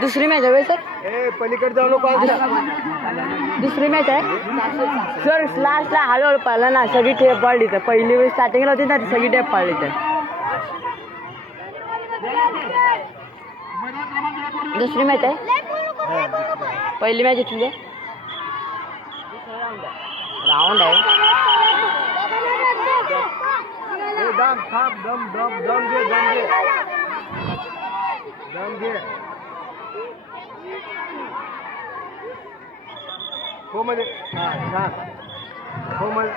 दुसरी मॅच आहे सर. पलीकडे जाऊ नको. दुसरी मॅच आहे सर. लास्टला हळूहळू पाहिला ना, सगळी टेप पाळली. तर पहिली वेळ स्टार्टिंगला होती ना, सगळी टेप पाळली. तर दुसरी मॅच आहे. पहिली मॅच इथली राऊंड आहे. दम थांब. दम घे. हो मध्ये. हो मध्ये.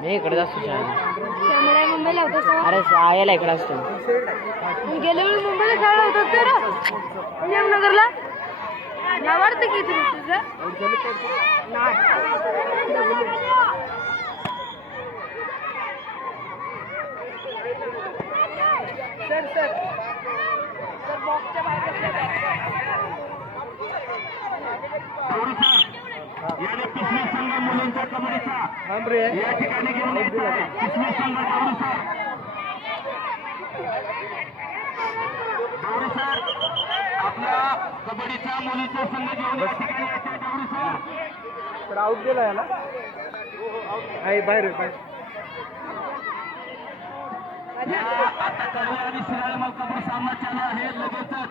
मी इकडे असतो मुंबईला होता. अरे यायला इकडे असतो. गेल्या वेळी मुंबईला शाळा होता तर नियमनगरला आवडतं की तुझं. सर बॉक्सच्या बाहेर पिशवी संघ मुलांच्या कबड्डीचा या ठिकाणी घेऊन येत आहे. पिशवी संघ डवरी सर आपल्या कबड्डीच्या मुलीचा संघ घेऊन या ठिकाणी येत आहे. डवरी सर आउट दिला याला. बाहेर आता कलवे आणि शिराळमल कबड्डी सामना चालू आहे. लगेचच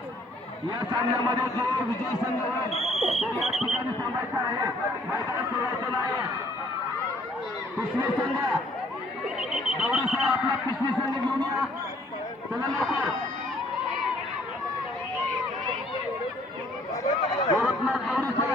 या सामन्यामध्ये जो विजय संघ होईल तो या ठिकाणी थांबायचा आहे. मैदान सोडायचं नाही. पिशवी संघ डवरी सर आपला पिशवी संघ घेऊन या. चला लवकर. गोरखनाथ डवरी सर